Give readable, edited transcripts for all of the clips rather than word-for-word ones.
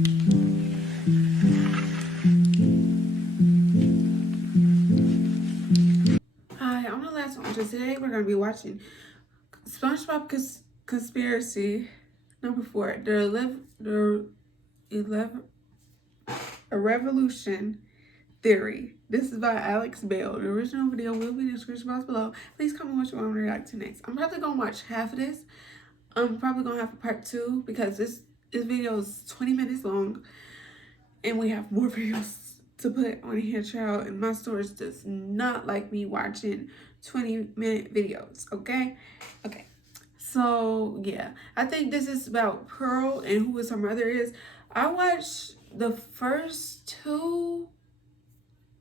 Hi, I'm the last one. So today we're going to be watching SpongeBob Conspiracy number 4, A Revolution Theory. This is by Alex Bale. The original video will be in the description box below. Please comment what you want me to react to next. I'm probably going to watch half of this. I'm probably going to have a part 2 because this video is 20 minutes long and we have more videos to put on here, child, and my storage does not like me watching 20-minute videos. Okay, so yeah, I think this is about Pearl and who her mother is. I watched the first 2,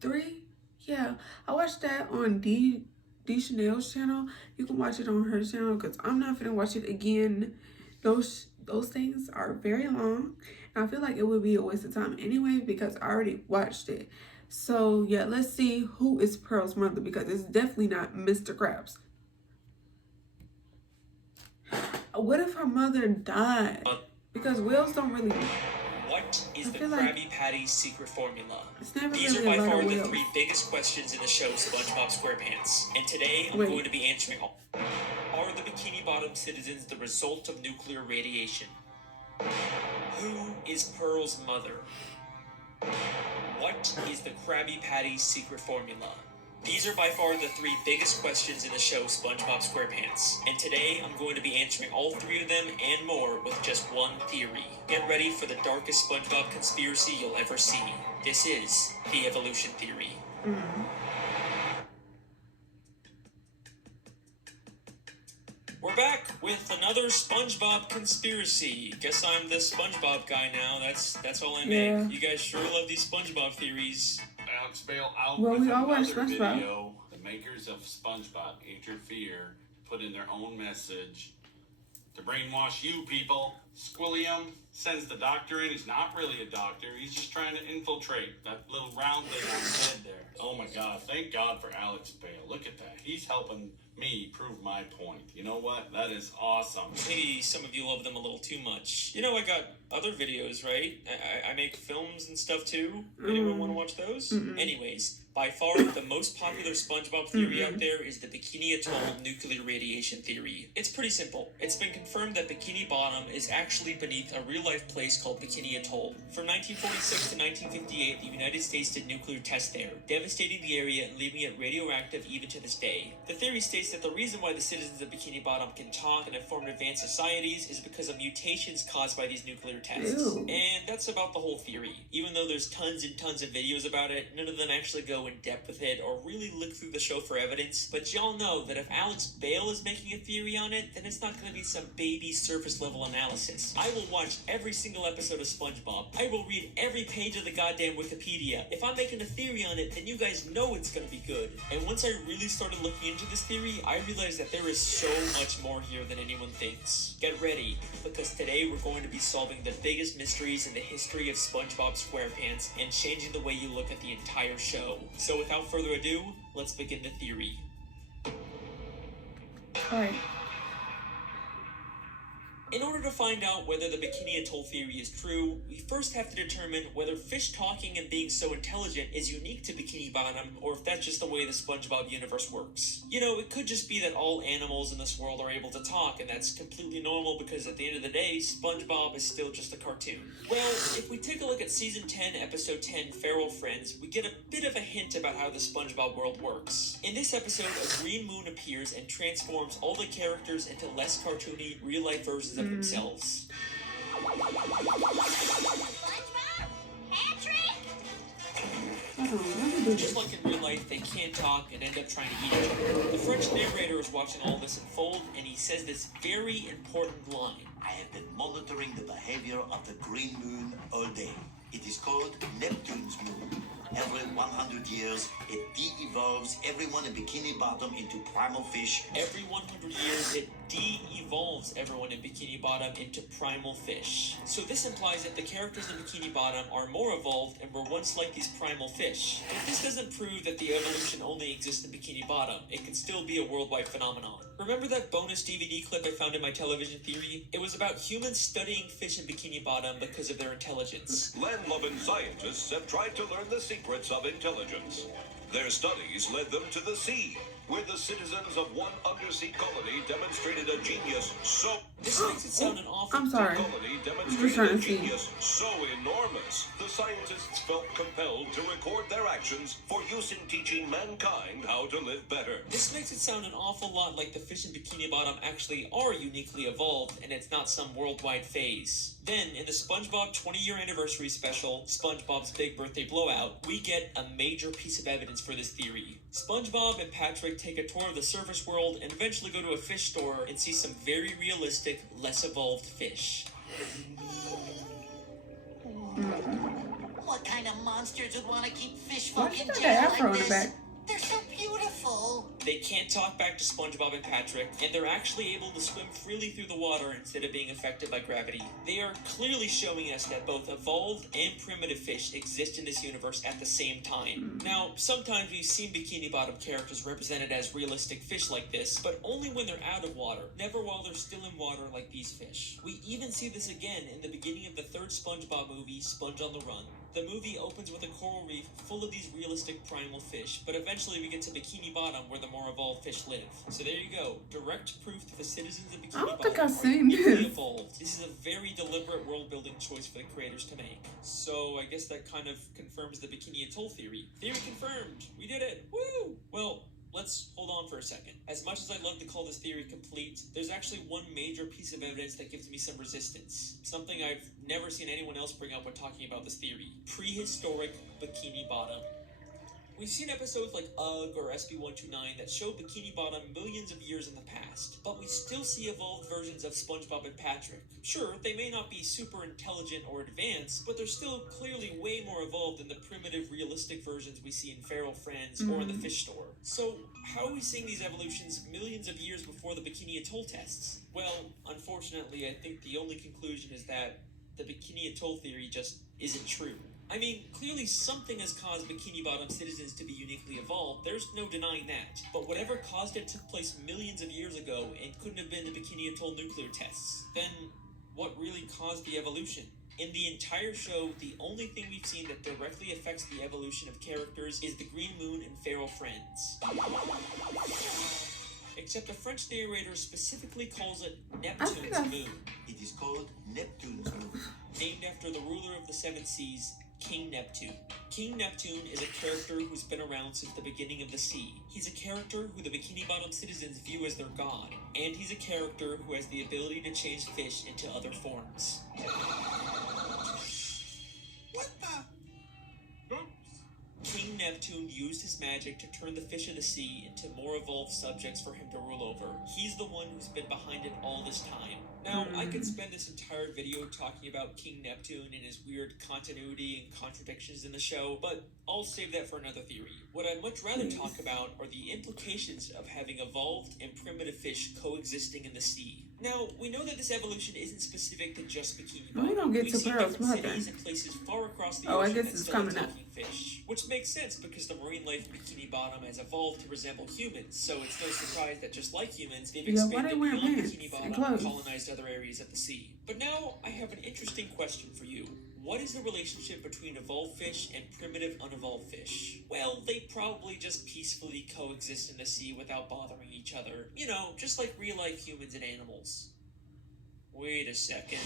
3, yeah, I watched that on D Chanel's channel. You can watch it on her channel because I'm not gonna watch it again. Those things are very long, and I feel like it would be a waste of time anyway because I already watched it. So yeah, let's see who is Pearl's mother, because it's definitely not Mr. Krabs. What if her mother died? Because whales don't really. What is the Krabby Patty's secret formula? These are by far the 3 biggest questions in the show SpongeBob SquarePants, and today I'm going to be answering all. Are the Bikini Bottom citizens the result of nuclear radiation? Who is Pearl's mother? What is the Krabby Patty's secret formula? These are by far the 3 biggest questions in the show SpongeBob SquarePants, and today I'm going to be answering all 3 of them and more with just one theory. Get ready for the darkest SpongeBob conspiracy you'll ever see. This is the evolution theory. We're back with another SpongeBob conspiracy. Guess I'm the SpongeBob guy now. That's all I make. Yeah. You guys sure love these SpongeBob theories. Alex Bale out well, with we all watch another SpongeBob. video. The makers of SpongeBob interfere, put in their own message to brainwash you people. Squilliam sends the doctor in. He's not really a doctor. He's just trying to infiltrate that little round thing on his head there. Oh my God, thank God for Alex Bale. Look at that. He's helping me prove my point. You know what? That is awesome. Maybe some of you love them a little too much. You know, I got other videos, right? I make films and stuff too. Anyone want to watch those? Anyways, by far the most popular SpongeBob theory out there is the Bikini Atoll nuclear radiation theory. It's pretty simple. It's been confirmed that Bikini Bottom is actually beneath a real-life place called Bikini Atoll. From 1946 to 1958, the United States did nuclear tests there, devastating the area and leaving it radioactive even to this day. The theory states that the reason why the citizens of Bikini Bottom can talk and have formed advanced societies is because of mutations caused by these nuclear tests. Ew. And that's about the whole theory. Even though there's tons and tons of videos about it, none of them actually go in depth with it or really look through the show for evidence. But y'all know that if Alex Bale is making a theory on it, then it's not going to be some baby surface level analysis. I will watch every single episode of SpongeBob. I will read every page of the goddamn Wikipedia. If I'm making a theory on it, then you guys know it's going to be good. And once I really started looking into this theory, I realized that there is so much more here than anyone thinks. Get ready, because today we're going to be solving the biggest mysteries in the history of SpongeBob SquarePants and changing the way you look at the entire show. So without further ado, let's begin the theory. Alright. In order to find out whether the Bikini Atoll theory is true, we first have to determine whether fish talking and being so intelligent is unique to Bikini Bottom, or if that's just the way the SpongeBob universe works. You know, it could just be that all animals in this world are able to talk, and that's completely normal because at the end of the day, SpongeBob is still just a cartoon. Well, if we take a look at Season 10, Episode 10, Feral Friends, we get a bit of a hint about how the SpongeBob world works. In this episode, a green moon appears and transforms all the characters into less cartoony, real-life versions of themselves. Just like in real life, they can't talk and end up trying to eat each other. The French narrator is watching all this unfold, and he says this very important line. I have been monitoring the behavior of the green moon all day. It is called Neptune's moon. Every 100 years, it de-evolves everyone in Bikini Bottom into primal fish. Every 100 years, it de-evolves everyone in Bikini Bottom into primal fish. So this implies that the characters in Bikini Bottom are more evolved and were once like these primal fish. But this doesn't prove that the evolution only exists in Bikini Bottom. It can still be a worldwide phenomenon. Remember that bonus DVD clip I found in my television theory? It was about humans studying fish in Bikini Bottom because of their intelligence. Land-loving scientists have tried to learn the secrets of intelligence. Their studies led them to the sea, where the citizens of one undersea colony demonstrated a genius so... This makes it sound an awful... I'm sorry. colony I'm just demonstrated trying a to see. genius so enormous, the scientists felt compelled to record their actions for use in teaching mankind how to live better. This makes it sound an awful lot like the fish in Bikini Bottom actually are uniquely evolved, and it's not some worldwide phase. Then, in the SpongeBob 20-year anniversary special, SpongeBob's Big Birthday Blowout, we get a major piece of evidence for this theory. SpongeBob and Patrick take a tour of the surface world and eventually go to a fish store and see some very realistic, less evolved fish. What kind of monsters would want to keep fish Why folk she in got jail that afro like in the this? back? They're so beautiful. They can't talk back to SpongeBob and Patrick, and they're actually able to swim freely through the water instead of being affected by gravity. They are clearly showing us that both evolved and primitive fish exist in this universe at the same time. Now, sometimes we've seen Bikini Bottom characters represented as realistic fish like this, but only when they're out of water, never while they're still in water like these fish. We even see this again in the beginning of the third SpongeBob movie, Sponge on the Run. The movie opens with a coral reef full of these realistic primal fish, but eventually we get to Bikini Bottom where the more evolved fish live. So there you go, direct proof that the citizens of Bikini I don't Bottom think I've are seen uniquely this. evolved. This is a very deliberate world-building choice for the creators to make. So I guess that kind of confirms the Bikini Atoll theory. Theory confirmed! We did it! Woo! Well, let's hold on for a second. As much as I'd love to call this theory complete, there's actually one major piece of evidence that gives me some resistance. Something I've never seen anyone else bring up when talking about this theory. Prehistoric Bikini Bottom. We've seen episodes like UGG or SB129 that show Bikini Bottom millions of years in the past, but we still see evolved versions of SpongeBob and Patrick. Sure, they may not be super intelligent or advanced, but they're still clearly way more evolved than the primitive, realistic versions we see in Feral Friends or in the fish store. So, how are we seeing these evolutions millions of years before the Bikini Atoll tests? Well, unfortunately, I think the only conclusion is that the Bikini Atoll theory just isn't true. I mean, clearly something has caused Bikini Bottom citizens to be uniquely evolved, there's no denying that. But whatever caused it took place millions of years ago and couldn't have been the Bikini Atoll nuclear tests. Then, what really caused the evolution? In the entire show, the only thing we've seen that directly affects the evolution of characters is the Green Moon and Feral Friends. Except the French narrator specifically calls it Neptune's moon, It is called Neptune's moon. named after the ruler of the seven seas, King Neptune. King Neptune is a character who's been around since the beginning of the sea. He's a character who the Bikini Bottom citizens view as their god, and he's a character who has the ability to change fish into other forms. What the? King Neptune used his magic to turn the fish of the sea into more evolved subjects for him to rule over. He's the one who's been behind it all this time. Now, I could spend this entire video talking about King Neptune and his weird continuity and contradictions in the show, but I'll save that for another theory. What I'd much rather talk about are the implications of having evolved and primitive fish coexisting in the sea. Now, we know that this evolution isn't specific to just Bikini Bottom. We don't get We've to seen Pearl's different mother. cities and places far across the Oh, I ocean guess that it's still have coming up. talking fish, which makes sense because the marine life of Bikini Bottom has evolved to resemble humans, so it's no surprise that just like humans, they've Yeah, why expanded they wearing beyond pants Bikini and Bottom and clothes? colonized other areas of the sea. But now, I have an interesting question for you. What is the relationship between evolved fish and primitive unevolved fish? Well, they probably just peacefully coexist in the sea without bothering each other. You know, just like real-life humans and animals. Wait a second.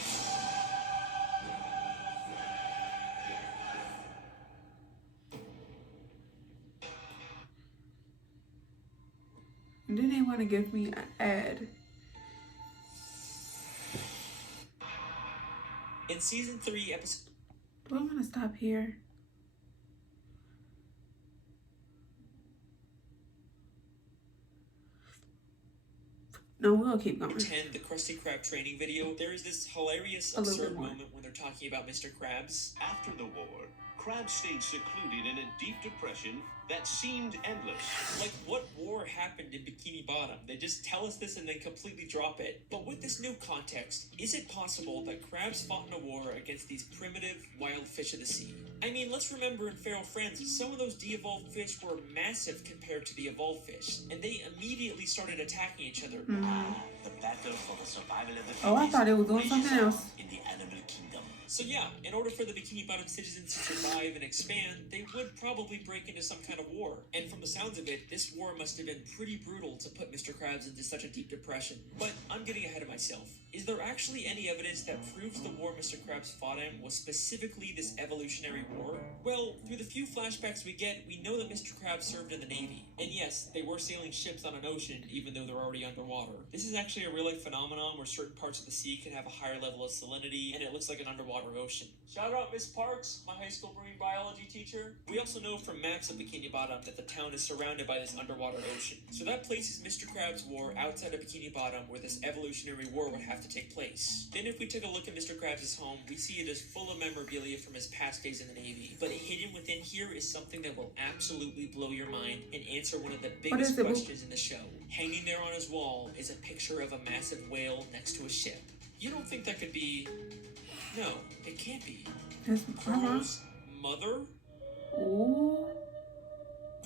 And then they want to give me an ad. In season 3, episode... Do I want to stop here? No, we'll keep going. 10, the Krusty Krab training video, there is this hilarious, A little absurd bit more. moment when they're talking about Mr. Krabs. After the war, Krabs stayed secluded in a deep depression that seemed endless. Like, what war happened in Bikini Bottom? They just tell us this and then completely drop it. But with this new context, is it possible that crabs fought in a war against these primitive, wild fish of the sea? I mean, let's remember in Feral Friends, some of those de-evolved fish were massive compared to the evolved fish, and they immediately started attacking each other. The battle for the survival of the fittest Oh, I thought it was doing rages something on else. in the animal kingdom. So yeah, in order for the Bikini Bottom citizens to survive and expand, they would probably break into some kind of war. And from the sounds of it, this war must have been pretty brutal to put Mr. Krabs into such a deep depression. But I'm getting ahead of myself. Is there actually any evidence that proves the war Mr. Krabs fought in was specifically this evolutionary war? Well, through the few flashbacks we get, we know that Mr. Krabs served in the Navy. And yes, they were sailing ships on an ocean, even though they're already underwater. This is actually a real-life phenomenon where certain parts of the sea can have a higher level of salinity, and it looks like an underwater ocean. Shout out Miss Parks, my high school marine biology teacher. We also know from maps of Bikini Bottom that the town is surrounded by this underwater ocean. So that places Mr. Krabs' war outside of Bikini Bottom, where this evolutionary war would have to take place. Then if we take a look at Mr. Krabs' home, we see it is full of memorabilia from his past days in the Navy. But hidden within here is something that will absolutely blow your mind and answer one of the biggest questions in the show. Hanging there on his wall is a picture of a massive whale next to a ship. You don't think that could be... No, it can't be. That's Pearl's mother? Ooh.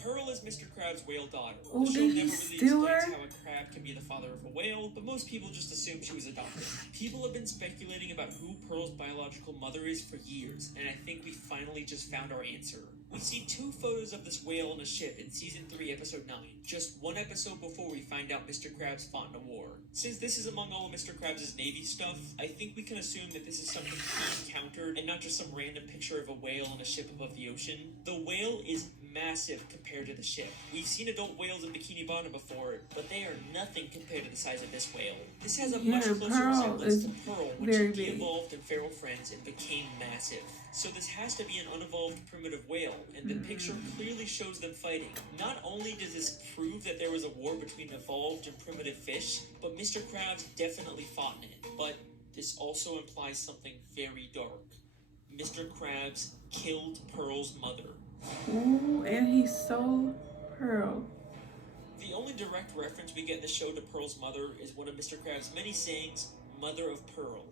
Pearl is Mr. Krabs' whale daughter. Oh, The show did never he really steal explains her? how a crab can be the father of a whale, but most people just assume she was adopted. People have been speculating about who Pearl's biological mother is for years, and I think we finally just found our answer. We see 2 photos of this whale on a ship in Season 3, Episode 9, just 1 episode before we find out Mr. Krabs fought in a war. Since this is among all of Mr. Krabs' Navy stuff, I think we can assume that this is something he encountered and not just some random picture of a whale on a ship above the ocean. The whale is massive compared to the ship. We've seen adult whales in Bikini Bottom before, but they are nothing compared to the size of this whale. This has a much closer Pearl resemblance is to Pearl when very she big. de-evolved in Feral Friends and became massive. So this has to be an unevolved primitive whale, and the picture clearly shows them fighting. Not only does this prove that there was a war between evolved and primitive fish, but Mr. Krabs definitely fought in it. But this also implies something very dark. Mr. Krabs killed Pearl's mother. Ooh, and he stole Pearl. The only direct reference we get in the show to Pearl's mother is one of Mr. Krabs' many sayings, Mother of Pearl.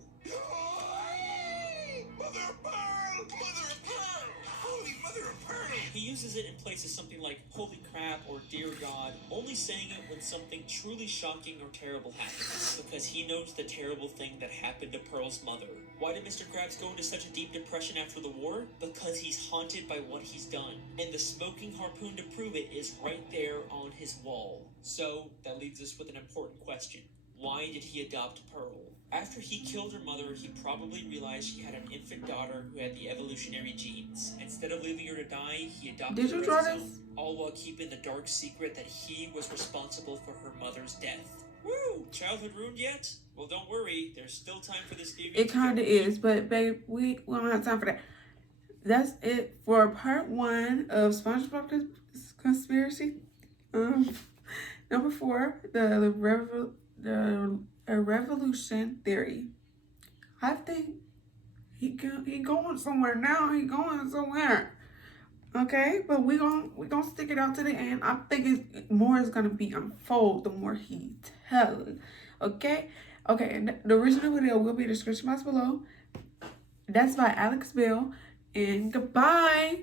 Mother of Pearl! Mother of Pearl! Holy Mother of Pearl! He uses it in places something like holy crap or dear God, only saying it when something truly shocking or terrible happens, because he knows the terrible thing that happened to Pearl's mother. Why did Mr. Krabs go into such a deep depression after the war? Because he's haunted by what he's done, and the smoking harpoon to prove it is right there on his wall. So, that leaves us with an important question. Why did he adopt Pearl? After he killed her mother, he probably realized she had an infant daughter who had the evolutionary genes. Instead of leaving her to die, he adopted Did you her draw as his this? own, all while keeping the dark secret that he was responsible for her mother's death. Woo! Childhood ruined yet? Well, don't worry. There's still time for this theory. It kind of is, but babe, we don't have time for that. That's it for part 1 of SpongeBob Conspiracy. Number 4, the revolution theory. I think he going somewhere now. He going somewhere. Okay, but we gonna stick it out to the end. I think more is gonna be unfold the more he tells. Okay, and the original video will be in the description box below. That's by Alex Bale, and goodbye.